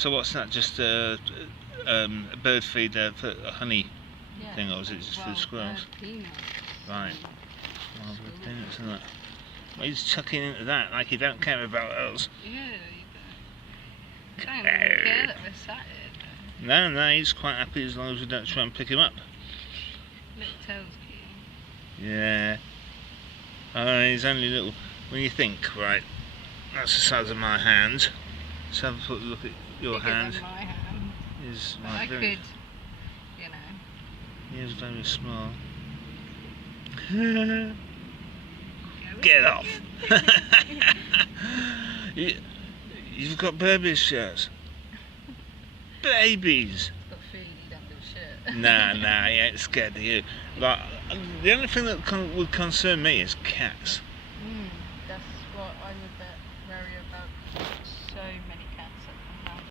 So what's that? Just a bird feeder for a honey thing, or is it just for the squirrels? Peanuts. Right. Well, with peanuts and that. Well, he's chucking into that like he don't care about us. Yeah, you don't. I don't even care that we're sat here. No, he's quite happy as long as we don't try and pick him up. Little tail's cute. Yeah. He's only little. When you think, right, that's the size of my hand. Let's have a look at your Bigger hand. than my hand. Is But I could, you know. He is very small. Get off! You've got baby shirts. Babies! Got food, you don't give a shit. Nah, he ain't scared of you. Like, the only thing that would concern me is cats. That's what I'm a bit wary about.